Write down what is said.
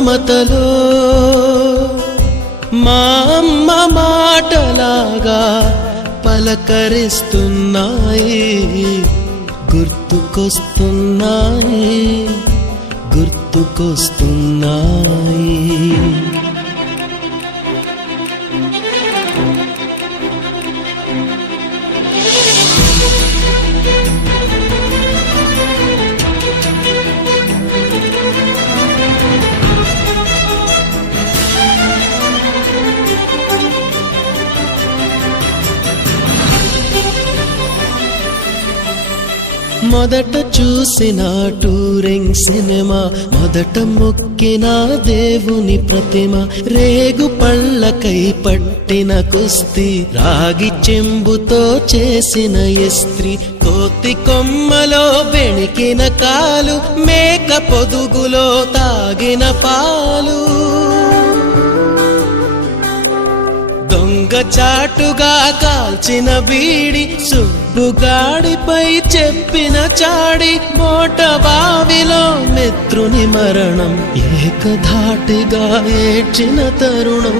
మమతలో మా అమ్మ మాటలాగా పలకరిస్తున్నాయి, గుర్తుకొస్తున్నాయి, గుర్తుకొస్తున్నాయి. మొదట చూసిన టూరింగ్ సినిమా, మొదట మొక్కిన దేవుని ప్రతిమ, రేగు పళ్ళకై పట్టిన కుస్తీ, రాగి చెంబుతో చేసిన ఇస్త్రీ, కోతి కొమ్మలో బెణికిన కాలు, మేక పొదుగులో తాగిన పాలు, దొంగ చాటుగా కాల్చిన బీడి, సుబ్బుగాడిపై చెప్పిన చాడి, మోట బావిలో మిత్రుని మరణం, ఏకధాటిగా ఏడ్చిన తరుణం.